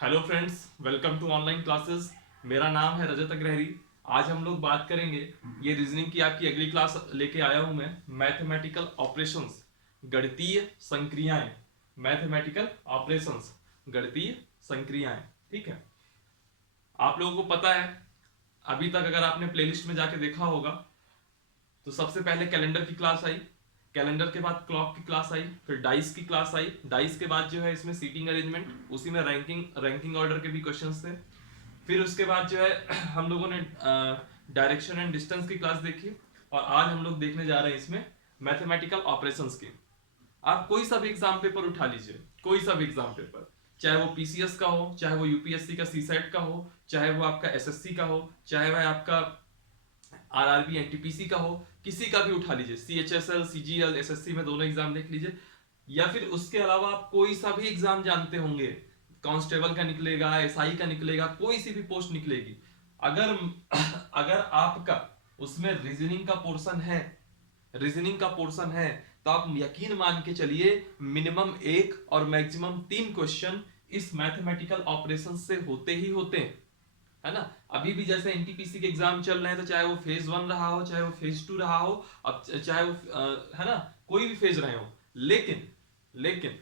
Hello friends, welcome to online classes. मेरा नाम है रजत अग्रहरी। आज हम लोग बात करेंगे, ये रीजनिंग की आपकी अगली क्लास लेके आया हूं मैं, मैथमेटिकल ऑपरेशंस, गणितीय संक्रियाएं। मैथमेटिकल ऑपरेशंस, गणितीय संक्रियाएं। ठीक है, आप लोगों को पता है, अभी तक अगर आपने प्लेलिस्ट में जाके देखा होगा तो सबसे पहले कैलेंडर की क्लास आई, कैलेंडर के बाद क्लॉक की क्लास आई, फिर डाइस की क्लास आई, डाइस के बाद जो है इसमें सीटिंग अरेंजमेंट, उसी में रैंकिंग ऑर्डर के भी क्वेश्चंस थे। फिर उसके बाद जो है हम लोगों ने डायरेक्शन एंड डिस्टेंस की क्लास देखी, और आज हम लोग देखने जा रहे हैं इसमें मैथमेटिकल ऑपरेशंस की। आप कोई सा भी एग्जाम पेपर उठा लीजिए, कोई सा भी एग्जाम पेपर, चाहे वो पीसीएस का हो, चाहे वो यूपीएससी का सीसेट का हो, चाहे वो आपका एसएससी का हो, चाहे वह आपका आरआरबी एनटीपीसी का हो, किसी का भी उठा लीजिए, सीएचएसएल सीजीएल एसएससी में दोनों एग्जाम देख लीजिए। या फिर उसके अलावा आप कोई सा भी एग्जाम जानते होंगे, कांस्टेबल का निकलेगा, एसआई का निकलेगा, कोई सी भी पोस्ट निकलेगी, अगर अगर आपका उसमें रीजनिंग का पोर्शन है, रीजनिंग का पोर्शन है, तो आप यकीन मान के चलिए मिनिमम एक और मैक्सिमम तीन क्वेश्चन इस मैथमेटिकल ऑपरेशन से होते ही होते हैं, है ना। अभी भी जैसे एनटीपीसी के एग्जाम चल रहे हैं, तो चाहे वो फेज 1 रहा हो, चाहे वो फेज 2 रहा हो, अब चाहे वो है ना, कोई भी फेज रहे हो, लेकिन लेकिन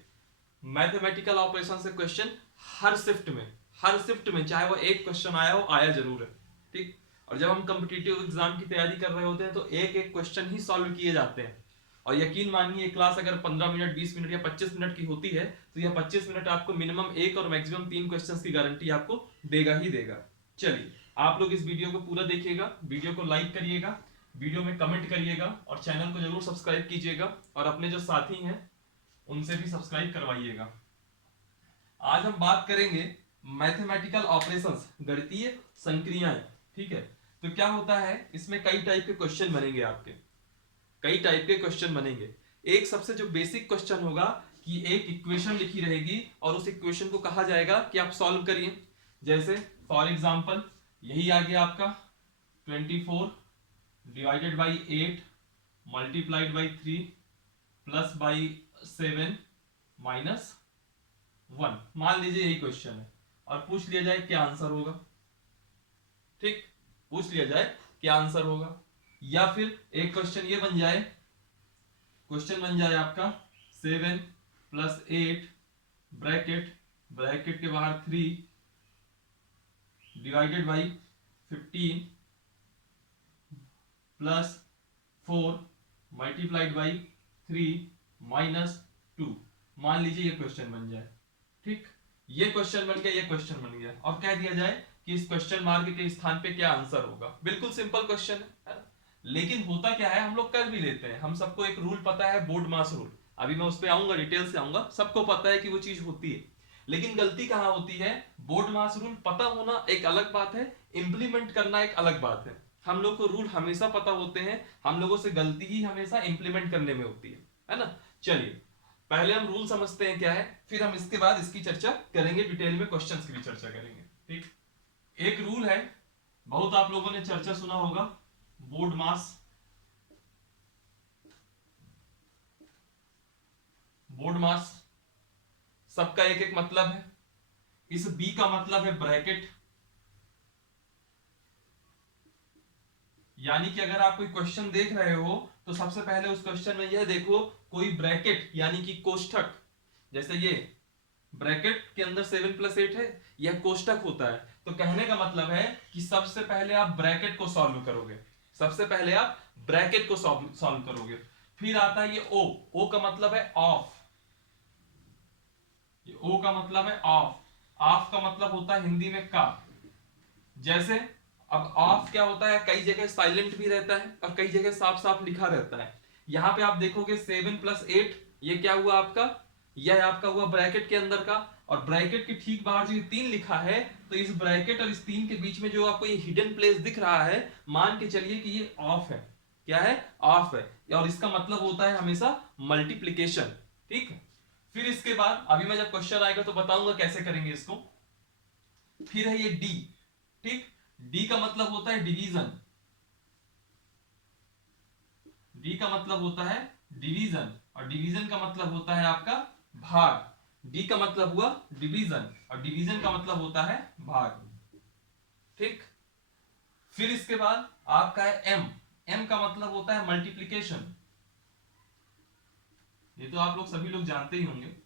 मैथमेटिकल ऑपरेशन से क्वेश्चन हर शिफ्ट में चाहे वो एक क्वेश्चन आया हो, आया जरूर है। ठीक। और जब हम कम्पिटिटिव एग्जाम की तैयारी कर रहे होते हैं तो एक एक क्वेश्चन ही सॉल्व किए जाते हैं। और यकीन मानिए, क्लास अगर 15 मिनट 20 मिनट या 25 मिनट की होती है, तो यह 25 मिनट आपको मिनिमम एक और मैक्सिमम तीन क्वेश्चंस की गारंटी आपको देगा ही देगा। चलिए, आप लोग इस वीडियो को पूरा देखिएगा, वीडियो को लाइक करिएगा, वीडियो में कमेंट करिएगा, और चैनल को जरूर सब्सक्राइब कीजिएगा, और अपने जो साथी हैं उनसे भी सब्सक्राइब करवाइएगा। आज हम बात करेंगे मैथमेटिकल ऑपरेशंस, गणितीय संक्रियाएं। ठीक है, तो क्या होता है, इसमें कई टाइप के क्वेश्चन बनेंगे आपके, कई टाइप के क्वेश्चन बनेंगे। एक सबसे जो बेसिक क्वेश्चन होगा कि एक इक्वेशन लिखी रहेगी और उस इक्वेशन को कहा जाएगा कि आप सॉल्व करिए। जैसे फॉर एग्जांपल यही आ गया आपका 24 divided by 8 multiplied by 3 plus by 7 minus 1। मान लीजिए यही क्वेश्चन है, और पूछ लिया जाए क्या आंसर होगा। ठीक, पूछ लिया जाए क्या आंसर होगा। या फिर एक क्वेश्चन ये बन जाए, क्वेश्चन बन जाए आपका 7 प्लस 8 ब्रैकेट, ब्रैकेट के बाहर 3 divided by 15 plus 4 multiplied by 3 minus 2। मान लीजिए ये क्वेश्चन बन जाए। ठीक, ये क्वेश्चन बन गया, ये क्वेश्चन बन गया, और कह दिया जाए कि इस क्वेश्चन मार्क के स्थान पे क्या आंसर होगा। बिल्कुल सिंपल क्वेश्चन है ना? लेकिन होता क्या है, हम लोग कर भी लेते हैं, हम सबको एक रूल पता है, बोर्ड मास रूल। अभी मैं उस पर आऊंगा, डिटेल से आऊंगा, सबको पता है कि वो चीज होती है। लेकिन गलती कहां होती है, बोर्ड मास रूल पता होना एक अलग बात है, इंप्लीमेंट करना एक अलग बात है। हम लोग को रूल हमेशा पता होते हैं, हम लोगों से गलती ही हमेशा इंप्लीमेंट करने में होती है ना। चलिए, पहले हम रूल समझते हैं क्या है, फिर हम इसके बाद इसकी चर्चा करेंगे, डिटेल में क्वेश्चंस की भी चर्चा करेंगे। ठीक, एक रूल है, बहुत आप लोगों ने चर्चा सुना होगा, बोर्ड मास। बोर्ड मास सबका एक एक मतलब है। इस बी का मतलब है ब्रैकेट, यानी कि अगर आप कोई क्वेश्चन देख रहे हो तो सबसे पहले उस क्वेश्चन में यह देखो कोई ब्रैकेट यानी कि कोष्ठक। जैसे ये ब्रैकेट के अंदर 7 प्लस 8 है, यह कोष्ठक होता है, तो कहने का मतलब है कि सबसे पहले आप ब्रैकेट को सॉल्व करोगे, सबसे पहले आप ब्रैकेट को सॉल्व करोगे। फिर आता है ये ओ, ओ का मतलब है ऑफ, ये ओ का मतलब है ऑफ, ऑफ का मतलब होता है हिंदी में का। जैसे अब ऑफ क्या होता है, कई जगह साइलेंट भी रहता है और कई जगह साफ साफ लिखा रहता है। यहां पे आप देखोगे 7 प्लस 8, ये क्या हुआ आपका, यह आपका हुआ ब्रैकेट के अंदर का, और ब्रैकेट के ठीक बाहर जो 3 लिखा है, तो इस ब्रैकेट और इस 3 के बीच में जो आपको ये हिडन प्लेस दिख रहा है, मान के चलिए कि ये ऑफ है। क्या है, ऑफ है, और इसका मतलब होता है हमेशा मल्टीप्लीकेशन। ठीक है, फिर इसके बाद अभी मैं जब क्वेश्चन आएगा तो बताऊंगा कैसे करेंगे इसको। फिर है ये डी। ठीक, डी का मतलब होता है डिवीजन, डी का मतलब होता है डिवीजन, और डिवीजन का मतलब होता है आपका भाग। डी का मतलब हुआ डिवीजन, और डिवीजन का मतलब होता है भाग। ठीक, फिर इसके बाद आपका है एम। एम का मतलब होता है मल्टीप्लीकेशन। ये तो आप लोग सभी लोग जानते ही होंगे,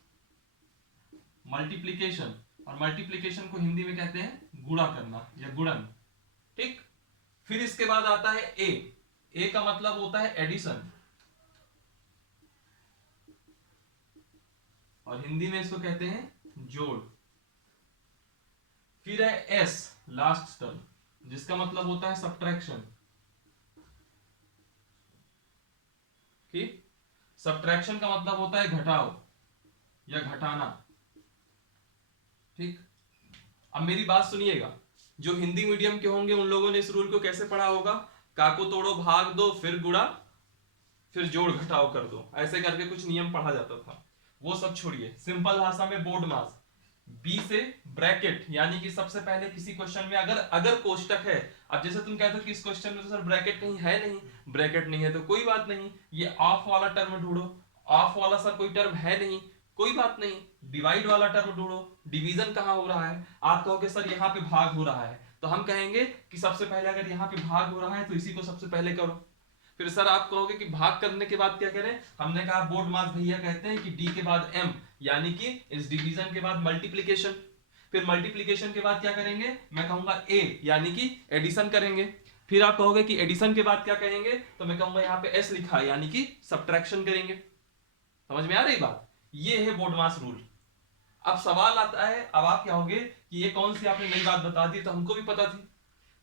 मल्टीप्लीकेशन। और मल्टीप्लीकेशन को हिंदी में कहते हैं गुणा करना या गुणन। ठीक, फिर इसके बाद आता है ए। ए का मतलब होता है एडिशन, और हिंदी में इसको कहते हैं जोड़। फिर है एस, लास्ट टर्म, जिसका मतलब होता है सब्ट्रैक्शन। ठीक, सब्ट्रैक्शन का मतलब होता है घटाव या घटाना। ठीक, अब मेरी बात सुनिएगा, जो हिंदी मीडियम के होंगे उन लोगों ने इस रूल को कैसे पढ़ा होगा? काको तोड़ो भाग दो फिर गुणा फिर जोड़ घटाव कर दो, ऐसे करके कुछ नियम पढ़ा जाता था। वो सब छोड़िए, सिंपल भाषा में बोर्ड मास। बी से ब्रैकेट, यानी कि सबसे पहले किसी क्वेश्चन में अगर कोष्टक है, अब जैसे तुम कहते हो कि इस क्वेश्चन में तो सर ब्रैकेट कहीं है नहीं, ब्रैकेट नहीं है तो कोई बात नहीं, ये ऑफ वाला टर्म ढूंढो। ऑफ वाला सर कोई टर्म है नहीं, कोई बात नहीं, डिवाइड वाला टर्म ढूंढो। डिवीजन कहां हो रहा है? आप कहोगे सर यहाँ पे भाग हो रहा है, तो हम कहेंगे कि सबसे पहले अगर यहाँ पे भाग हो रहा है तो इसी को सबसे पहले करो। फिर सर आप कहोगे कि भाग करने के बाद क्या करें? हमने कहा बोर्ड मास भैया कहते हैं कि डी के बाद एम, यानी कि इस डिवीजन के बाद मल्टीप्लीकेशन। फिर मल्टीप्लीकेशन के बाद क्या करेंगे? मैं कहूंगा ए, यानी कि एडिशन करेंगे। फिर आप कहोगे कि एडिशन के बाद क्या कहेंगे? तो मैं कहूंगा यहाँ पे एस लिखा है, यानी कि सब्ट्रैक्शन करेंगे। समझ में आ रही बात? ये है बोर्ड मास रूल। अब सवाल आता है, अब आप क्या होगे कि ये कौन सी आपने नई बात बता दी, तो हमको भी पता थी।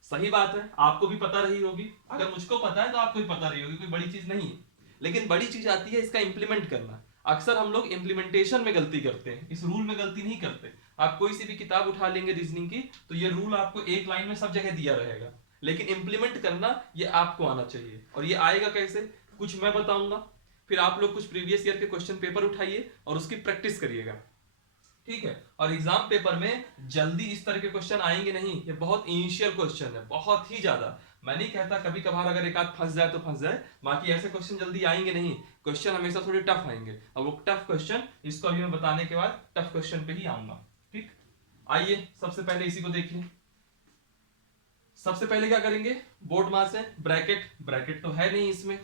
सही बात है, आपको भी पता रही होगी। अगर मुझको पता है तो आपको भी पता रही होगी, कोई बड़ी चीज नहीं है। लेकिन बड़ी चीज आती है इसका इंप्लीमेंट करना। अक्सर हम लोग इंप्लीमेंटेशन में गलती करते हैं, इस रूल में गलती नहीं करते। आप कोई सी भी किताब उठा लेंगे रीजनिंग की, तो ये रूल आपको एक लाइन में सब जगह दिया रहेगा, लेकिन इंप्लीमेंट करना ये आपको आना चाहिए। और ये आएगा कैसे? कुछ मैं बताऊंगा, फिर आप लोग कुछ प्रीवियस ईयर के क्वेश्चन पेपर उठाइए और उसकी प्रैक्टिस करिएगा। ठीक है, और एग्जाम पेपर में जल्दी इस तरह के क्वेश्चन आएंगे नहीं, ये बहुत इनिशियल क्वेश्चन है, बहुत ही ज्यादा। मैं नहीं कहता कभी कभार अगर एक आध फंस जाए तो फंस जाए, बाकी ऐसे क्वेश्चन जल्दी आएंगे नहीं। क्वेश्चन हमेशा थोड़े टफ आएंगे, और वो टफ क्वेश्चन, इसको अभी मैं बताने के बाद टफ क्वेश्चन पे ही आऊंगा। ठीक, आइए सबसे पहले इसी को देखिए। सबसे पहले क्या करेंगे? बोर्ड मास है, ब्रैकेट, ब्रैकेट तो है नहीं इसमें।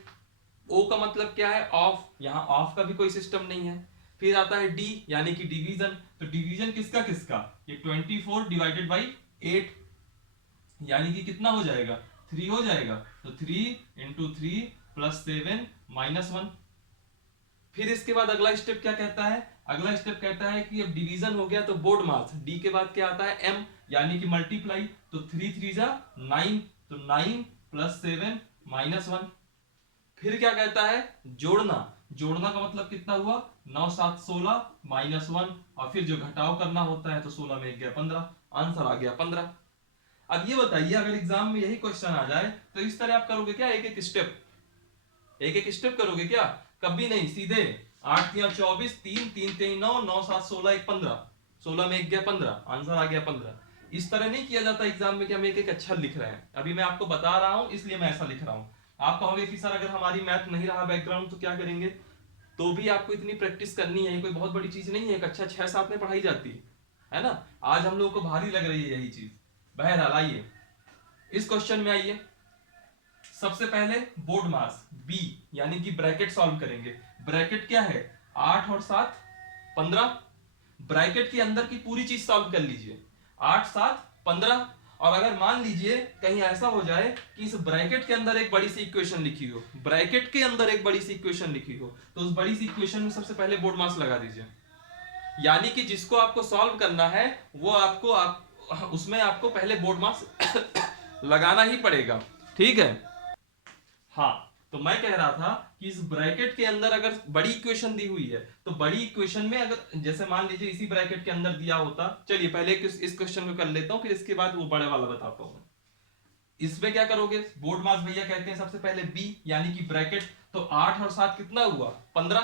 ओ का मतलब क्या है? ऑफ, यहाँ ऑफ का भी कोई सिस्टम नहीं है। फिर आता है डी, यानी कि डिवीजन। तो डिवीजन किसका किसका? ये 24 डिवाइडेड बाई 8, यानी कि कितना हो जाएगा? 3 हो जाएगा। तो 3 इंटू 3 प्लस 7 माइनस 1। फिर इसके बाद अगला स्टेप क्या कहता है? अगला स्टेप कहता है कि अब डिवीजन हो गया तो बोर्ड मास, डी के बाद क्या आता है? एम, यानी कि मल्टीप्लाई। तो 3 3 जा 9, तो 9 प्लस 7 माइनस 1। फिर क्या कहता है? जोड़ना। जोड़ना का मतलब कितना हुआ? 9 7 16 माइनस 1, और फिर जो घटाव करना होता है तो 16 में 1 गया 15, आंसर आ गया 15। अब ये बताइए, अगर एग्जाम में यही क्वेश्चन आ जाए तो इस तरह आप करोगे क्या? एक एक स्टेप, एक एक स्टेप करोगे क्या? कभी नहीं, सीधे 8 या 24, 3 3 3 9, 9 7 16 1 15, 16 में 1 गया 15, आंसर आ गया 15। इस तरह नहीं किया जाता एग्जाम में कि हम एक एक अक्षर लिख रहे हैं। अभी मैं आपको बता रहा हूं इसलिए मैं ऐसा लिख रहा हूं। आप कहोगे कि सर अगर हमारी मैथ नहीं रहा बैकग्राउंड तो क्या करेंगे? तो भी आपको इतनी प्रैक्टिस करनी है, कोई बहुत बड़ी चीज नहीं है, कक्षा 6 7 में पढ़ाई जाती है ना। आज हम लोग को भारी लग रही है यही चीज। बहरहाल आइए इस क्वेश्चन में आइए। सबसे पहले बोर्ड मास बी, यानी कि ब्रैकेट सॉल्व करेंगे। ब्रैकेट क्या है? 8 और 7 15। ब्रैकेट के अंदर की पूरी चीज सॉल्व कर लीजिए। 8 7 15। और अगर मान लीजिए कहीं ऐसा हो जाए कि इस ब्रैकेट के अंदर एक बड़ी सी इक्वेशन लिखी हो, ब्रैकेट के अंदर एक बड़ी सी इक्वेशन लिखी हो, तो उस बड़ी सी इक्वेशन में सबसे पहले बोर्ड मास लगा दीजिए। यानी कि जिसको आपको सॉल्व करना है वो उसमें आपको पहले बोर्ड मास लगाना ही पड़ेगा। ठीक है, हाँ। तो मैं कह रहा था कि इस ब्रैकेट के अंदर अगर बड़ी इक्वेशन दी हुई है, तो बड़ी इक्वेशन में अगर जैसे मान लीजिए इसी ब्रैकेट के अंदर दिया होता, चलिए पहले इस क्वेश्चन को कर लेता हूं, फिर इसके बाद वो बड़े वाला बताता हूं। इसमें क्या करोगे? बोर्ड मास भैया कहते हैं सबसे पहले बी, यानी कि ब्रैकेट। तो 8 और 7 कितना हुआ? 15।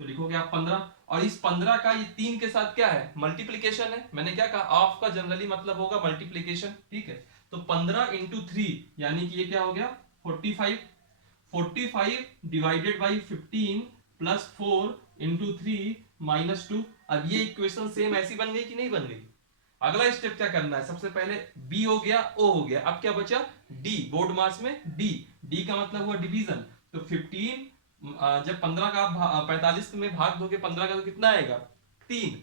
तो लिखोगे आप 15, और इस 15 का ये 3 के साथ क्या है? मल्टीप्लीकेशन है। मैंने क्या कहा? ऑफ का जनरली मतलब होगा मल्टीप्लीकेशन। ठीक है, तो 15 इंटू 3, यानी कि ये क्या हो गया? 45। 45 डिवाइडेड बाई 15 प्लस 4 इंटू 3, -2। अब ये इक्वेशन सेम ऐसी बन गई कि नहीं बन गई? अगला स्टेप क्या करना है, सबसे पहले b हो गया, o हो गया, अब क्या बचा d, बोर्ड मास में d का मतलब हुआ डिवीजन। तो 15 जब 15 का आप 45 में भाग दोगे 15 का तो कितना आएगा 3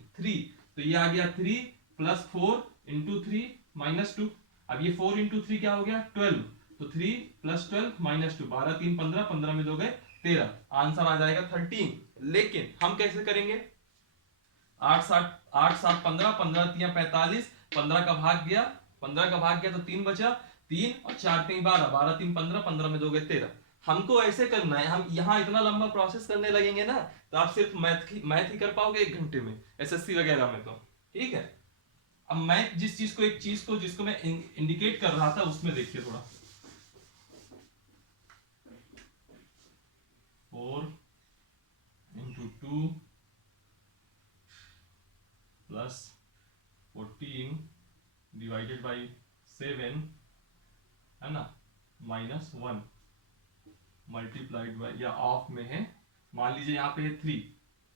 तो ये आ गया 3 + 4 × 3 -2। अब ये 4 × 3 क्या हो गया 12, तो 3 + 12 -2, 12 3 15, 15 में दोगे 13, आंसर आ जाएगा 13। लेकिन हम कैसे करेंगे, 8 7 15, 15 3 45, 15 का भाग गया, 15 का भाग गया तो 3 बचा, 3 और 4 3 12, 12 3 15, 15 में दोगे 13। हमको ऐसे करना है, हम यहाँ इतना लंबा प्रोसेस करने लगेंगे ना तो आप सिर्फ मैथ ही कर पाओगे 1 घंटे में एसएससी वगैरह में, तो ठीक है। अब मैं जिस चीज को, एक चीज को जिसको मैं इंडिकेट कर रहा था उसमें देखिए थोड़ा, 4 × 2 + 14 / 7 है ना, -1 मल्टीप्लाइड बाय, या ऑफ में है, मान लीजिए यहाँ पे है 3,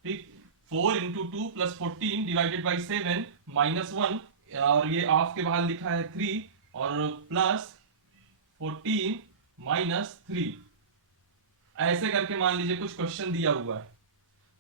ठीक। 4 × 2 + 14 / 7 -1, और ये ऑफ के बाहर लिखा है 3, और +14 - 3, ऐसे करके मान लीजिए कुछ क्वेश्चन दिया हुआ है।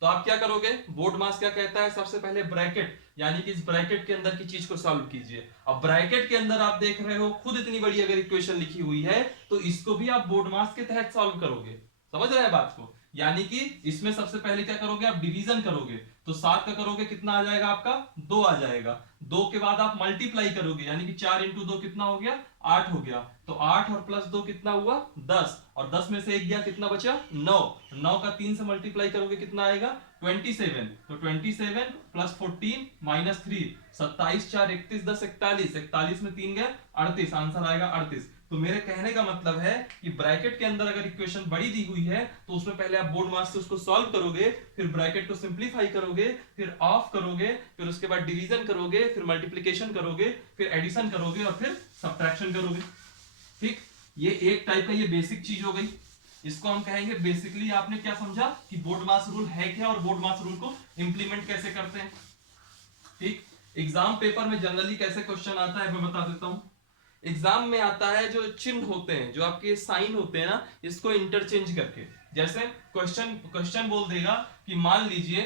तो आप क्या करोगे, बोर्ड मास क्या कहता है, सबसे पहले ब्रैकेट, यानी कि इस ब्रैकेट के अंदर की चीज को सॉल्व कीजिए। अब ब्रैकेट के अंदर आप देख रहे हो खुद इतनी बड़ी अगर इक्वेशन लिखी हुई है तो इसको भी आप बोर्ड मास के तहत सॉल्व करोगे, समझ रहे हैं बात को। यानी कि इसमें सबसे पहले क्या करोगे, आप डिवीजन करोगे, तो 7 का करोगे कितना आ जाएगा आपका 2 आ जाएगा, 2 के बाद आप मल्टीप्लाई करोगे, यानी कि 4 × 2 कितना हो गया 8 हो गया, तो 8 और +2 कितना हुआ 10, और 10 में से 1 गया कितना बचा 9, 9 का 3 से मल्टीप्लाई करोगे कितना आएगा 27, तो 27 + 14 - 3, 27 4 31, 10 41, 41 में 3 गए 38, आंसर आएगा 38। तो मेरे कहने का मतलब है कि ब्रैकेट के अंदर अगर इक्वेशन बड़ी दी हुई है तो उसमें पहले आप बोर्ड मास से उसको सॉल्व करोगे, फिर ब्रैकेट को सिंपलीफाई करोगे, फिर ऑफ करोगे, फिर उसके बाद डिवीजन करोगे, फिर मल्टीप्लिकेशन करोगे, फिर एडिशन करोगे, और फिर सब्ट्रैक्शन करोगे, ठीक। ये एक टाइप का ये बेसिक चीज हो गई। इसको हम कहेंगे बेसिकली आपने क्या समझा कि बोर्ड मास रूल है क्या और बोर्ड मास रूल को इंप्लीमेंट कैसे करते हैं, ठीक। एग्जाम पेपर में जनरली कैसे क्वेश्चन आता है मैं बता देता हूं। एग्जाम में आता है जो चिन्ह होते हैं, जो आपके साइन होते हैं ना, इसको इंटरचेंज करके, जैसे क्वेश्चन बोल देगा कि मान लीजिए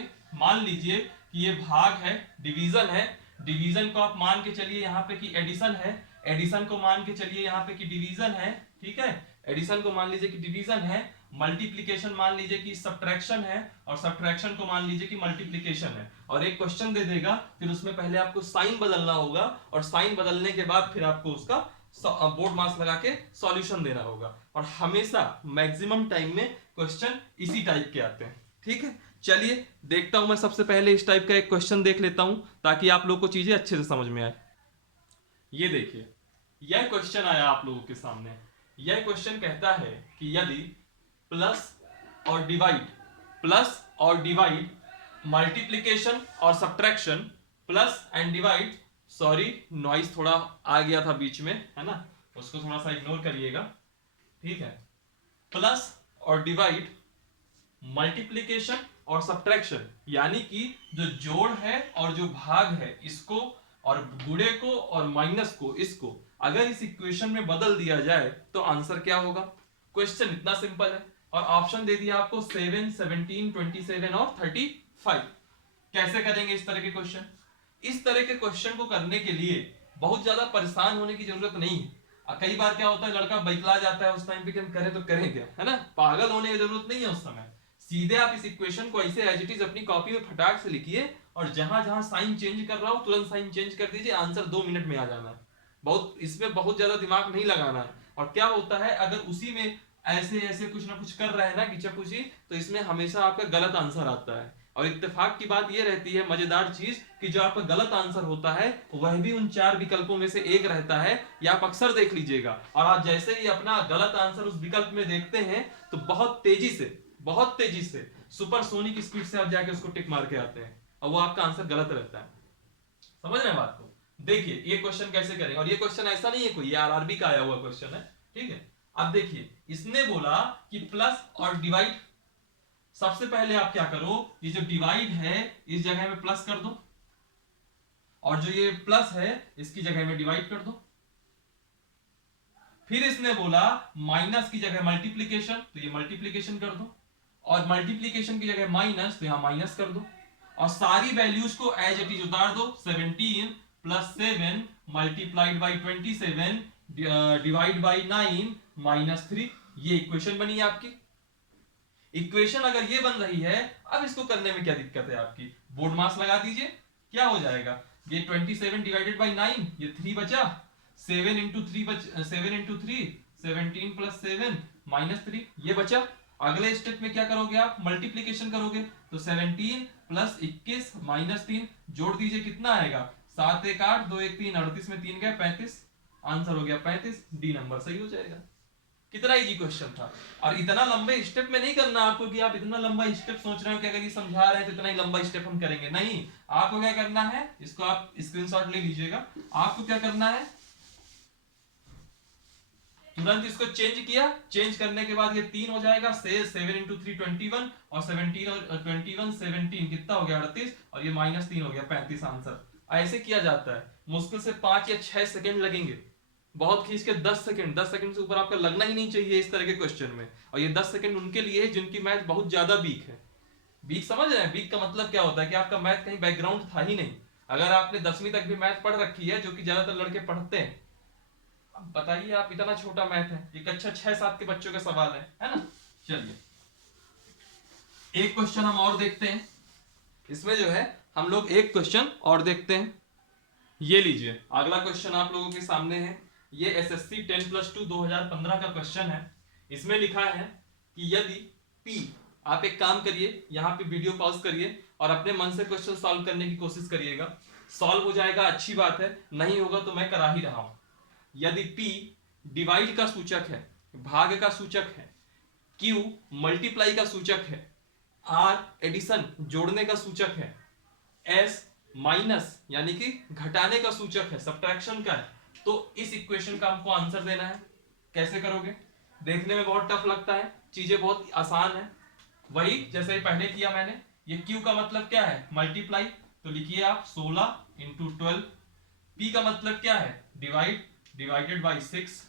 कि ये भाग है, डिवीजन है, डिवीजन को आप मान के चलिए यहाँ पे कि एडिशन है, एडिशन को मान के चलिए यहाँ पे कि डिवीजन है, ठीक है, एडिशन को मान लीजिए कि डिवीजन है, मल्टीप्लिकेशन मान लीजिए कि सब्ट्रैक्शन है, और सब्ट्रैक्शन को मान लीजिए कि मल्टीप्लिकेशन है, और एक क्वेश्चन दे देगा, फिर उसमें पहले आपको साइन बदलना होगा, और साइन बदलने के बाद फिर आपको उसका बोर्ड मास लगा के सॉल्यूशन देना होगा, और हमेशा मैक्सिमम टाइम में क्वेश्चन इसी टाइप के आते हैं, ठीक है। चलिए देखता हूं, मैं सबसे पहले इस टाइप का एक क्वेश्चन देख लेता हूं ताकि आप लोग को चीजें अच्छे से समझ में आए। ये देखिए, यह क्वेश्चन आया आप लोगों के सामने। यह क्वेश्चन कहता है कि यदि प्लस और डिवाइड मल्टीप्लिकेशन और subtraction, plus and divide, sorry noise थोड़ा आ गया था बीच में, है ना, उसको थोड़ा सा इग्नोर करिएगा, ठीक है। प्लस और डिवाइड मल्टीप्लिकेशन और सब्ट्रैक्शन, यानी कि जो जोड़ है और जो भाग है, इसको और गुणे को और माइनस को, इसको अगर इस इक्वेशन में बदल दिया जाए तो आंसर क्या होगा। क्वेश्चन इतना सिंपल है, और ऑप्शन दे दिया आपको 7 17 27 और 35। कैसे करेंगे इस तरह के क्वेश्चन। इस तरह के क्वेश्चन को करने के लिए बहुत ज्यादा परेशान होने की जरूरत नहीं है। कई बार क्या होता है, लड़का बइकला जाता है उस टाइम पे कि हम करें तो करें क्या, है ना, पागल होने की जरूरत नहीं है उस समय। सीधे आप इस इक्वेशन को ऐसे एज इट इज अपनी कॉपी में फटाक से लिखिए, और जहां जहां साइन चेंज कर रहा हो तुरंत साइन चेंज कर दीजिए, आंसर 2 मिनट में आ जाना है। बहुत इसमें बहुत ज्यादा दिमाग नहीं लगाना है। और क्या होता है, अगर उसी में ऐसे ऐसे कुछ ना कुछ कर रहे हैं ना खींचा पूछी, तो इसमें हमेशा आपका गलत आंसर आता है। और इत्तेफाक की बात यह रहती है, मजेदार चीज, कि जो आपका गलत आंसर होता है वह भी उन 4 विकल्पों में से एक रहता है। या आप अक्सर देख लीजिएगा, और आप जैसे ही अपना गलत आंसर उस विकल्प में देखते हैं तो बहुत तेजी से सुपरसोनिक स्पीड से आप जाके उसको टिक मार के आते हैं, और वो आपका आंसर गलत रहता है। समझ रहे हैं बात को। देखिए ये क्वेश्चन कैसे करें, और ये क्वेश्चन ऐसा नहीं है कोई, ये आरआरबी का आया हुआ क्वेश्चन है, ठीक है। अब देखिए, इसने बोला कि प्लस और डिवाइड सबसे पहले आप क्या करो, ये जो डिवाइड है इस जगह में प्लस कर दो, और जो ये प्लस है इसकी जगह में डिवाइड कर दो। फिर इसने बोला माइनस की जगह मल्टीप्लीकेशन, तो ये मल्टीप्लीकेशन कर दो, और मल्टीप्लीकेशन की जगह माइनस, तो यहां माइनस कर दो, और सारी वैल्यूज को एज इट इज उतार दो। 17 plus 7 multiplied by 27 divide by 9 minus 3, ये इक्वेशन बनी है आपकी। इक्वेशन अगर ये बन रही है, अब इसको करने में क्या दिक्कत है आपकी, बोर्ड मास लगा दीजिए, क्या हो जाएगा, ये 27 डिवाइडेड बाई 9, ये 3 बचा, 7 इंटू 3 7 इंटू 3 17 प्लस 7 माइनस 3, ये बचा। अगले स्टेप में क्या करोगे आप, मल्टीप्लीकेशन करोगे, तो 17 प्लस 21 माइनस 3 जोड़ दीजिए, कितना आएगा, 7 1 8 2 1 3 38 में 3 गए 35, आंसर हो गया 35, डी नंबर सही हो जाएगा। कितना इजी क्वेश्चन था। और इतना लंबे स्टेप में नहीं करना आपको कि आप इतना लंबा स्टेप सोच रहे हो कि अगर ये समझा रहे हैं तो इतना ही लंबा स्टेप हम करेंगे, नहीं। आपको क्या करना है, इसको आप स्क्रीनशॉट ले लीजिएगा, आपको क्या करना है, तुरंत इसको चेंज किया, चेंज करने के बाद ये 3 हो जाएगा, 7 इंटू 3 21, और 17 और 21 17 कितना हो गया 38, और ये माइनस 3 हो गया 35 आंसर। ऐसे किया जाता है, मुश्किल से 5 या 6 सेकंड लगेंगे, बहुत खींच के 10 सेकंड, 10 सेकंड से ऊपर आपका लगना ही नहीं चाहिए इस तरह के क्वेश्चन में। और ये 10 सेकंड उनके लिए जिनकी मैथ बहुत ज्यादा वीक है। वीक समझ रहे हैं, वीक का मतलब क्या होता है कि आपका मैथ कहीं बैकग्राउंड था ही नहीं। अगर आपने 10वीं तक भी मैथ पढ़ रखी है, जो कि ज्यादातर लड़के पढ़ते हैं, अब बताइए आप, इतना छोटा मैथ है, ये कक्षा 6-7 के बच्चों का सवाल है ना। चलिए एक क्वेश्चन हम और देखते हैं, इसमें जो है हम लोग एक क्वेश्चन और देखते हैं। ये लीजिए अगला क्वेश्चन आप लोगों के सामने है, ये एसएससी 10+2 2015 का क्वेश्चन है। इसमें लिखा है कि यदि P, आप एक काम करिए, यहाँ पे वीडियो पॉज करिए और अपने मन से क्वेश्चन सॉल्व करने की कोशिश करिएगा। सॉल्व हो जाएगा अच्छी बात है, नहीं होगा तो मैं करा ही रहा हूं। यदि P डिवाइड का सूचक है, भाग का सूचक है, Q मल्टीप्लाई का सूचक है, R एडिशन जोड़ने का सूचक है, S माइनस यानी कि घटाने का सूचक है, सब्ट्रैक्शन का है, तो इस इक्वेशन का हमको आंसर देना है। कैसे करोगे, देखने में बहुत टफ लगता है, चीजें बहुत आसान है, वही जैसे पहले किया मैंने। ये Q का मतलब क्या है, मल्टीप्लाई, तो लिखिए आप 16 इंटू 12। P का मतलब क्या है, डिवाइड, डिवाइडेड बाई 6।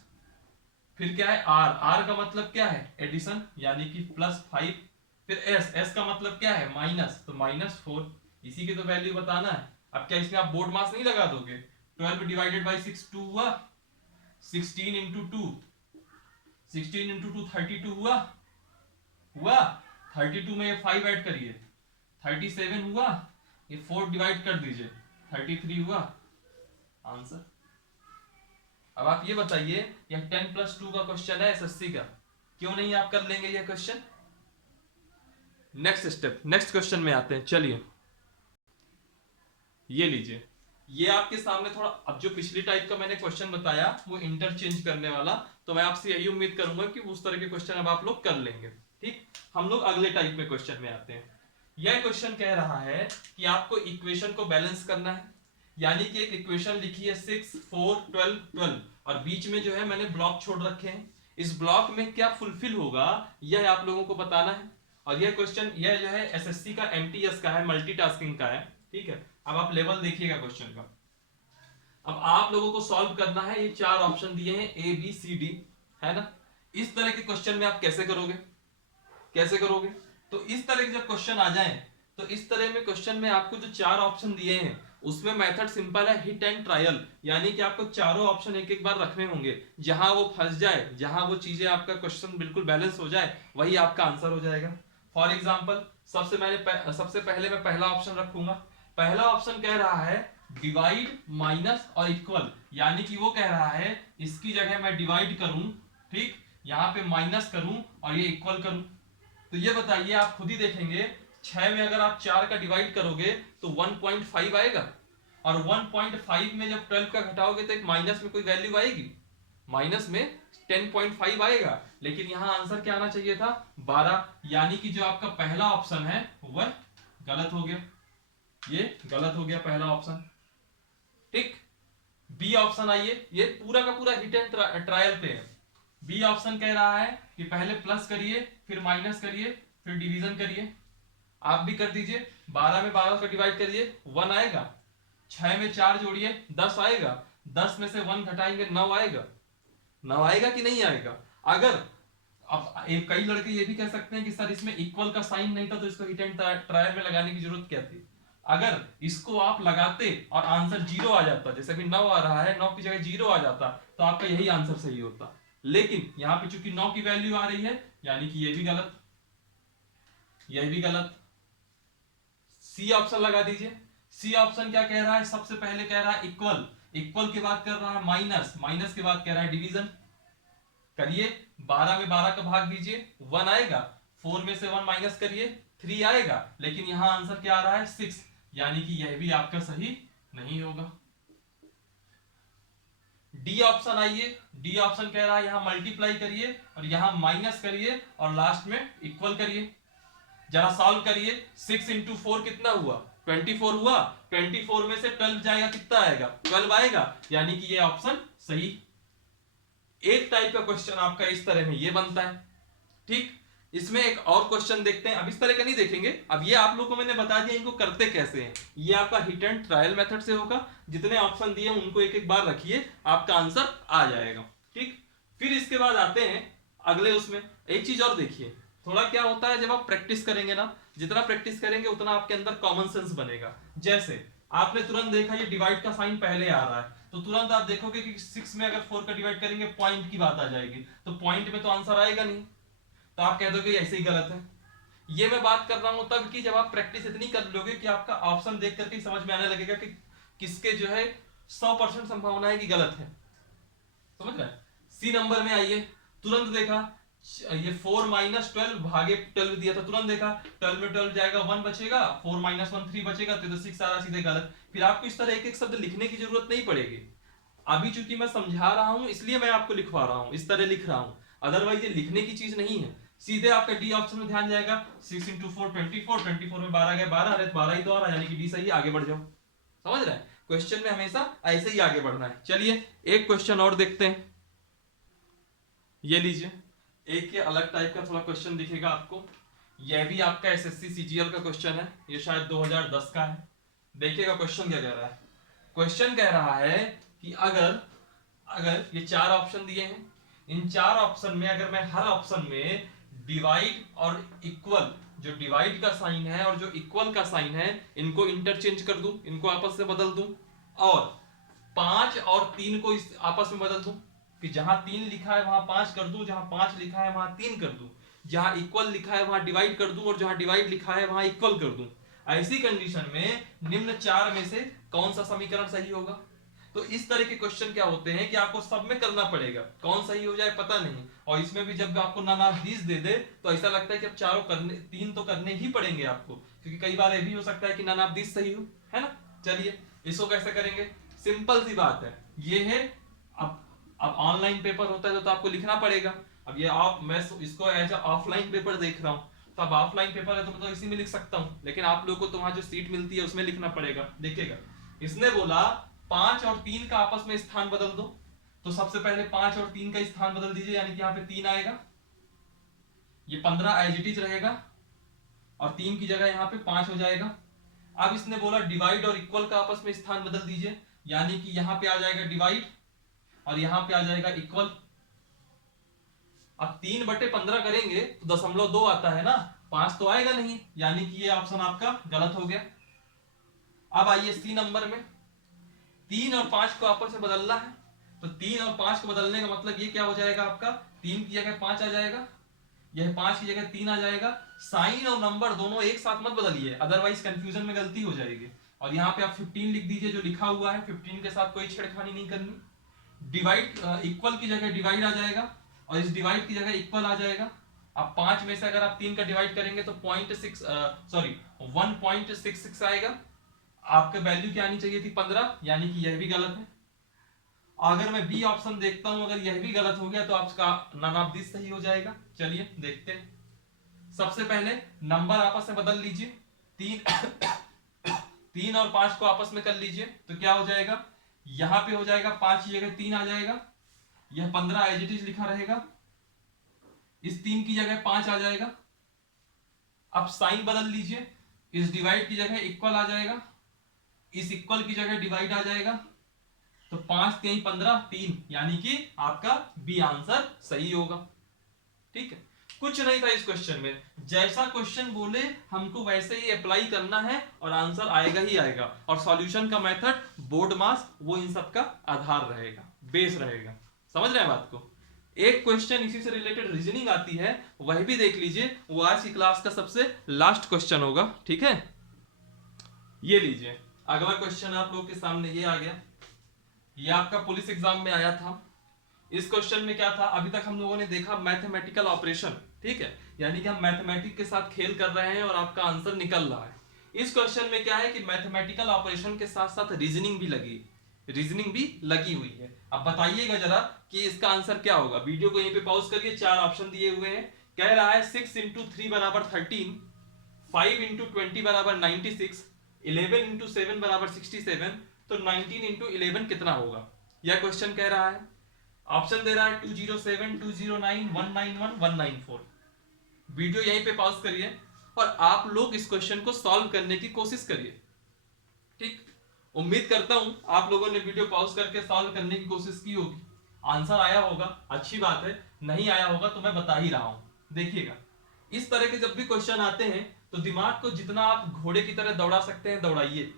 फिर क्या है R का मतलब क्या है, एडिशन यानी कि +5। फिर S का मतलब क्या है, माइनस, तो -4। इसी की तो वैल्यू बताना है। अब क्या इसमें आप बोर्ड मास नहीं लगा दोगे, 12 डिवाइडेड बाई 6 2 हुआ, 16 इंटू 2 16 इंटू 2 32 हुआ, 32 में ये 5 ऐड करिए 37 हुआ, ये 4 डिवाइड कर दीजिए 33 हुआ, आंसर। अब आप ये बताइए, यह 10+2 का क्वेश्चन है एसएससी का, क्यों नहीं आप कर लेंगे यह question. Next step, next question में आते हैं। चलिए ये लीजिए, ये आपके सामने थोड़ा, अब जो पिछली टाइप का मैंने क्वेश्चन बताया वो इंटरचेंज करने वाला, तो मैं आपसे यही उम्मीद करूंगा कि उस तरह के क्वेश्चन अब आप लोग कर लेंगे। ठीक, हम लोग अगले टाइप में क्वेश्चन में आते हैं। यह क्वेश्चन कह रहा है कि आपको इक्वेशन को बैलेंस करना है, यानी कि एक इक्वेशन लिखी है 6 4 12 12, और बीच में जो है मैंने ब्लॉक छोड़ रखे हैं। इस ब्लॉक में क्या फुलफिल होगा यह आप लोगों को बताना है। और यह क्वेश्चन, यह जो है एसएससी का एमटीएस का है, मल्टीटास्किंग का है। ठीक है, अब आप लेवल देखिएगा क्वेश्चन का। अब आप लोगों को सॉल्व करना है, ये 4 ऑप्शन दिए हैं ए बी सी डी, है ना। इस तरह के क्वेश्चन में आप कैसे करोगे, कैसे करोगे, तो इस तरह के जब क्वेश्चन आ जाए, तो इस तरह में क्वेश्चन में आपको जो 4 ऑप्शन दिए हैं उसमें मेथड सिंपल है, हिट एंड ट्रायल, यानी कि आपको चारों ऑप्शन एक एक बार रखने होंगे। जहां वो फंस जाए, जहां वो चीजें आपका क्वेश्चन बिल्कुल बैलेंस हो जाए, वही आपका आंसर हो जाएगा। फॉर एग्जाम्पल सबसे पहले मैं पहला ऑप्शन रखूंगा। पहला ऑप्शन कह रहा है डिवाइड माइनस और इक्वल, यानी कि वो कह रहा है इसकी जगह मैं डिवाइड करूं, ठीक, यहाँ पे माइनस करूं और ये इक्वल करूं। तो ये बताइए, आप खुद ही देखेंगे 6 में अगर आप 4 का डिवाइड करोगे तो 1.5 आएगा, और 1.5 में जब 12 का घटाओगे तो एक माइनस में कोई वैल्यू आएगी, माइनस में 10.5 आएगा। लेकिन यहां आंसर क्या आना चाहिए था, 12, यानी कि जो आपका पहला ऑप्शन है वह गलत हो गया, ये गलत हो गया पहला ऑप्शन। ठीक, बी ऑप्शन आइए, ये पूरा का पूरा हिट एंड ट्रायल पे है। बी ऑप्शन कह रहा है कि पहले प्लस करिए फिर माइनस करिए फिर डिवीजन करिए, आप भी कर दीजिए। 12 में 12 का डिवाइड करिए, 1 आएगा। 6 में 4 जोड़िए, 10 आएगा। 10 में से 1 घटाएंगे, 9 आएगा। 9 आएगा कि नहीं आएगा? अगर अब एक कई लड़के ये भी कह सकते हैं कि सर इसमें इक्वल का साइन नहीं था तो इसको हिट एंड ट्रायल में लगाने की जरूरत क्या थी? अगर इसको आप लगाते और आंसर 0 आ जाता, जैसे अभी 9 आ रहा है, 9 की जगह 0 आ जाता तो आपका यही आंसर सही होता। लेकिन यहां पे चूंकि 9 की वैल्यू आ रही है, यानी कि ये भी गलत, यह भी गलत। सी ऑप्शन लगा दीजिए। सी ऑप्शन क्या कह रहा है? सबसे पहले कह रहा है इक्वल, इक्वल के बाद कर रहा है माइनस, माइनस के बाद कह रहा है डिवीजन। करिए, 12 में 12 का भाग दीजिए, 1 आएगा। 4 में से 1 माइनस करिए, 3 आएगा। लेकिन यहां आंसर क्या आ रहा है? 6, यानी कि यह भी आपका सही नहीं होगा। डी ऑप्शन आइए, डी ऑप्शन कह रहा है यहां मल्टीप्लाई करिए और यहां माइनस करिए और लास्ट में इक्वल करिए। जरा सॉल्व करिए। 6 इंटू 4 कितना हुआ? 24 हुआ। 24 में से 12 जाएगा, कितना आएगा? 12 आएगा, यानी कि ये ऑप्शन सही। एक टाइप का क्वेश्चन आपका इस तरह में ये बनता है। ठीक, इसमें एक और क्वेश्चन देखते हैं। अब इस तरह का नहीं देखेंगे, अब ये आप लोगों को मैंने बता दिया इनको करते कैसे हैं। ये आपका हिट एंड ट्रायल मेथड से होगा। जितने ऑप्शन दिए उनको एक एक बार रखिए, आपका आंसर आ जाएगा। ठीक, फिर इसके बाद आते हैं अगले उसमें। एक चीज और देखिए, थोड़ा क्या होता है जब आप प्रैक्टिस करेंगे ना, जितना प्रैक्टिस करेंगे उतना आपके अंदर कॉमन सेंस बनेगा। जैसे आपने तुरंत देखा ये डिवाइड का साइन पहले आ रहा है, तो तुरंत आप देखोगे कि 6 में अगर 4 का डिवाइड करेंगे पॉइंट की बात आ जाएगी, तो पॉइंट में तो आंसर आएगा नहीं, तो आप कह दोगे ऐसे ही गलत है। ये मैं बात कर रहा हूं तब कि जब आप प्रैक्टिस इतनी कर लोगे कि आपका ऑप्शन देख करके समझ में आने लगेगा कि किसके जो है 100% संभावना है कि गलत है। समझ रहे हैं? सी नंबर में आइए, तुरंत देखा ये 4 माइनस 12 भागे 12 दिया था, तुरंत देखा 12 में 12 जाएगा, 1 बचेगा, 4 माइनस 1 3 बचेगा, तो 6 आ रहा, सीधे गलत। फिर आपको इस तरह एक एक शब्द लिखने की जरूरत नहीं पड़ेगी। अभी चूंकि मैं समझा रहा हूं इसलिए मैं आपको लिखवा रहा हूं, इस तरह लिख रहा हूं, अदरवाइज ये लिखने की चीज नहीं है। सीधे आपका डी ऑप्शन में ध्यान जाएगा। 6 इंटू 4 24, 24 में 12 गया 12, अरे 12 ही तो आ रहा है, यानी कि डी सही है, आगे बढ़ जाओ। समझ रहे हैं? क्वेश्चन में हमेशा ऐसे ही आगे बढ़ना है। चलिए एक क्वेश्चन और देखते हैं। ये लीजिए, एक ये अलग टाइप का थोड़ा क्वेश्चन दिखेगा आपको। यह भी आपका एसएससी सीजीएल का क्वेश्चन है, ये शायद 2010 का है। देखिएगा क्वेश्चन क्या कह रहा है। क्वेश्चन कह रहा है कि अगर अगर ये 4 ऑप्शन दिए हैं, इन 4 ऑप्शन में अगर मैं हर ऑप्शन में डिवाइड और इक्वल, जो डिवाइड का साइन है और जो इक्वल का साइन है, इनको इंटरचेंज कर दूं, इनको आपस से बदल दूं, और 5 और 3 को इस आपस में बदल दूं, कि जहां 3 लिखा है वहां 5 कर दूं, जहां 5 लिखा है वहां 3 कर दूं, जहां इक्वल लिखा है वहां डिवाइड कर दूं, और जहां डिवाइड लिखा है वहां इक्वल कर दूं। ऐसी कंडीशन में निम्न 4 में से कौन सा समीकरण सही होगा? तो इस तरह के क्वेश्चन क्या होते हैं कि आपको सब में करना पड़ेगा, कौन सही हो जाए पता नहीं। और इसमें भी जब आपको नानाबीज दे दे तो ऐसा लगता है कि अब चारों करने, 3 तो करने ही पड़ेंगे आपको, क्योंकि कई बार ये भी हो सकता है कि नानाबीज सही हो, है ना। चलिए इसको कैसे करेंगे, सिंपल सी बात है। ये है, अब ऑनलाइन पेपर होता है तो आपको लिखना पड़ेगा। अब ये आप, मैं इसको एज ऑफलाइन पेपर देख रहा हूँ, तो अब ऑफलाइन पेपर है तो मैं तो इसी में लिख सकता हूँ, लेकिन आप लोगों को तो वहां जो सीट मिलती है उसमें लिखना पड़ेगा। देखिएगा, इसने बोला 5 और 3 का आपस में स्थान बदल दो, तो सबसे पहले 5 और 3 का स्थान बदल दीजिए, यानी कि यहाँ पे 3 आएगा, ये 15 एज इट इज रहेगा, और 3 की जगह यहाँ पे 5 हो जाएगा। अब इसने बोला डिवाइड और इक्वल का आपस में स्थान बदल दीजिए, यानी कि यहाँ पे आ जाएगा डिवाइड और यहाँ पे आ जाएगा इक्वल। अब 3/15 करेंगे तो 0.2 आता है ना, 5 तो आएगा नहीं, यानी कि ये ऑप्शन आपका गलत हो गया। अब आइए सी नंबर में, 3 और 5 को आपस में बदलना है, तो 3 और 5 को बदलने का मतलब ये क्या हो जाएगा आपका, 3 की जगह 5 आ जाएगा, यह 5 की जगह 3 आ जाएगा। साइन और नंबर दोनों एक साथ मत बदलिए, अदरवाइज कंफ्यूजन में गलती हो जाएगी। और यहाँ पे आप 15 लिख दीजिए, जो लिखा हुआ है 15 के साथ कोई छेड़खानी नहीं करनी। डिवाइड, इक्वल की जगह डिवाइड आ जाएगा और इस डिवाइड की जगह इक्वल आ जाएगा। अब 5 में से अगर आप 3 का डिवाइड करेंगे तो 1.66 आएगा। आपके वैल्यू क्या आनी चाहिए थी 15, यानी कि यह भी गलत है। अगर मैं बी ऑप्शन देखता हूं, अगर यह भी गलत हो गया तो आपका नानाबदीस सही हो जाएगा। चलिए देखते हैं। सबसे पहले नंबर आपस में बदल लीजिए, 3 और 5 को आपस में कर लीजिए, तो क्या हो जाएगा, यहां पे हो जाएगा 5 की जगह 3 आ जाएगा, यह 15 एज इट इज लिखा रहेगा, इस 3 की जगह 5 आ जाएगा, अब साइन बदल लीजिए, इस डिवाइड की जगह इक्वल आ जाएगा, इस इक्वल की जगह डिवाइड आ जाएगा, तो 5 3 15 3, यानी कि आपका बी आंसर सही होगा। ठीक है, कुछ नहीं था इस क्वेश्चन में, जैसा क्वेश्चन बोले हमको वैसे ही अप्लाई करना है और आंसर आएगा ही आएगा। और सॉल्यूशन का मेथड, बोर्ड मास, वो इन सब का आधार रहेगा, बेस रहेगा। समझ रहे हैं बात को? एक क्वेश्चन इसी से रिलेटेड रीजनिंग आती है, वह भी देख लीजिए, वो आज की क्लास का सबसे लास्ट क्वेश्चन होगा। ठीक है, ये लीजिए अगला क्वेश्चन आप लोगों के सामने ये आ गया, ये आपका पुलिस एग्जाम में आया था। इस क्वेश्चन में क्या था, अभी तक हम लोगों ने देखा मैथमेटिकल ऑपरेशन, ठीक है, यानी कि हम मैथमेटिक्स के साथ खेल कर रहे हैं और आपका आंसर निकल रहा है। इस क्वेश्चन में क्या है कि मैथमेटिकल ऑपरेशन के साथ साथ रीजनिंग भी लगी हुई है। अब बताइएगा जरा कि इसका आंसर क्या होगा। वीडियो को यहीं पे पॉज करिए, 4 ऑप्शन दिए हुए हैं। कह रहा है 6 × 3 = 13, 5 × 20 = 96, 11 × 7 = 67, तो 19 × 11 कितना होगा, यह क्वेश्चन कह रहा है। ऑप्शन दे रहा है 207, 209, 191, 194। वीडियो यहीं पे पॉज करिए और आप लोग इस क्वेश्चन को सॉल्व करने की कोशिश करिए। ठीक, उम्मीद करता हूं आप लोगों ने वीडियो पॉज करके सॉल्व करने की कोशिश की होगी, आंसर आया होगा, अच्छी बात है। नहीं आया होगा तो मैं बता ही रहा हूं। देखिएगा, इस तरह के जब भी क्वेश्चन आते हैं तो दिमाग को जितना आप घोड़े की तरह दौड़ा सकते हैं दौड़ाइए।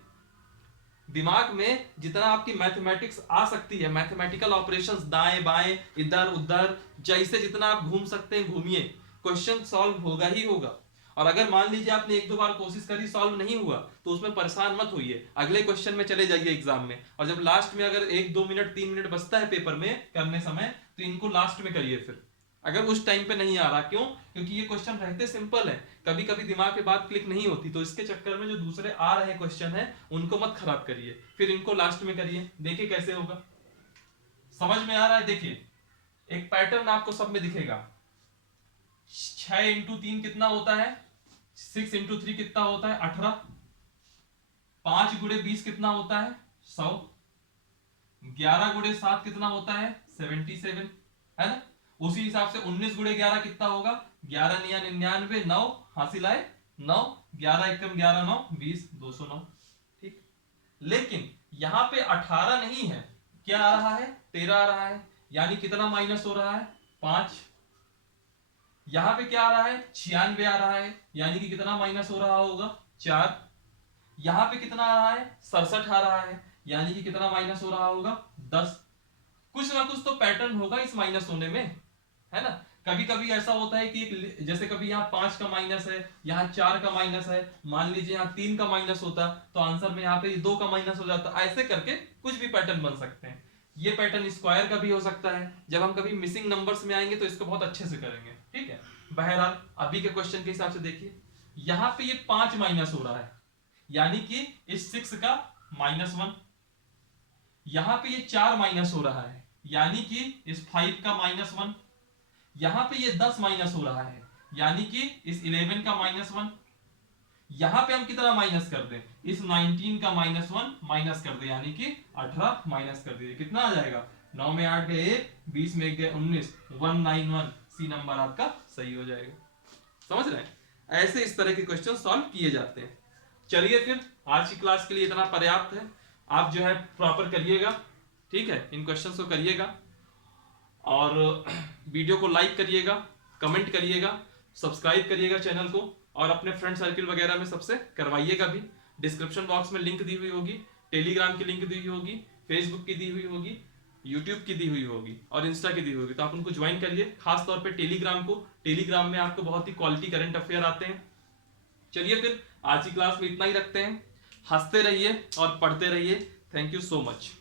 दिमाग में जितना आपकी मैथमेटिक्स आ सकती है, मैथमेटिकल ऑपरेशंस, दाएं बाएं इधर उधर, जैसे जितना आप घूम सकते हैं घूमिए, क्वेश्चन सॉल्व होगा ही होगा। और अगर मान लीजिए आपने 1-2 बार कोशिश करी, सॉल्व नहीं हुआ, तो उसमें परेशान मत होइए, अगले क्वेश्चन में चले जाइए एग्जाम में। और जब लास्ट में अगर 1-2 मिनट 3 मिनट बचता है पेपर में करने समय, तो इनको लास्ट में करिए फिर, अगर उस टाइम पे नहीं आ रहा। क्यों? क्योंकि ये क्वेश्चन रहते सिंपल है, कभी कभी दिमाग पे बात क्लिक नहीं होती, तो इसके चक्कर में जो दूसरे आ रहे क्वेश्चन है उनको मत खराब करिए, फिर इनको लास्ट में करिए। देखिए कैसे होगा, समझ में आ रहा है? देखिए एक पैटर्न आपको सब में दिखेगा। 6 × 3 कितना होता है, 6 × 3 कितना होता है, 18। 5 × 20 कितना होता है, 100। 11 × 7 कितना होता है, 77, है ना। उसी हिसाब से 19 × 11 कितना होगा, 11 × 99, 9 हासिल आए 9, 11 × 11 9, 20, 209। ठीक, लेकिन यहां पे 18 नहीं है, क्या आ रहा है, 13 आ रहा है, यानी कितना माइनस हो रहा है, 5। यहां पे क्या आ रहा है, 96 आ रहा है, यानी कि कितना माइनस हो रहा होगा, 4। यहां पे कितना आ रहा है, 67 आ रहा है, यानी कि कितना माइनस हो रहा होगा, 10। कुछ ना कुछ तो पैटर्न होगा इस माइनस होने में, है ना। कभी कभी ऐसा होता है कि जैसे कभी यहाँ 5 का माइनस है, यहाँ 4 का माइनस है, मान लीजिए यहाँ 3 का माइनस होता तो आंसर में यहाँ पे 2 का माइनस हो जाता। ऐसे करके कुछ भी पैटर्न बन सकते हैं। ये पैटर्न स्क्वायर का भी हो सकता है, जब हम कभी मिसिंग नंबर्स में आएंगे तो इसको बहुत अच्छे से करेंगे। ठीक है, बहरहाल अभी के क्वेश्चन के हिसाब से देखिए, यहाँ पे ये 5 माइनस हो रहा है, यानी कि इस 6 का -1। यहां पे ये 4 माइनस हो रहा है, यानी कि इस 5 का -1। यहां पे ये 10 माइनस हो रहा है, यानी कि इस 11 का -1। यहां पे हम कितना माइनस कर दें, इस 19 का -1 माइनस कर दें, यानी कि 18 माइनस कर दीजिए, कितना आ जाएगा, 9 में 8 गए 1, 20 में 1 गए 19, 191। सी नंबर आपका सही हो जाएगा। समझ रहे हैं? ऐसे इस तरह के क्वेश्चन सॉल्व किए जाते हैं। चलिए फिर आज की क्लास के लिए इतना पर्याप्त है। आप जो है प्रॉपर करिएगा, ठीक है, इन क्वेश्चंस को करिएगा और वीडियो को लाइक करिएगा, कमेंट करिएगा, सब्सक्राइब करिएगा चैनल को और अपने फ्रेंड सर्किल वगैरह में सबसे करवाइएगा भी। डिस्क्रिप्शन बॉक्स में लिंक दी हुई होगी, टेलीग्राम की लिंक दी हुई होगी, फेसबुक की दी हुई होगी, यूट्यूब की दी हुई होगी और इंस्टा की दी हुई होगी, तो आप उनको ज्वाइन करिए, खासतौर पे टेलीग्राम को। टेलीग्राम में आपको बहुत ही क्वालिटी करंट अफेयर आते हैं। चलिए फिर आज की क्लास में इतना ही रखते हैं। हंसते रहिए और पढ़ते रहिए। Thank you so much.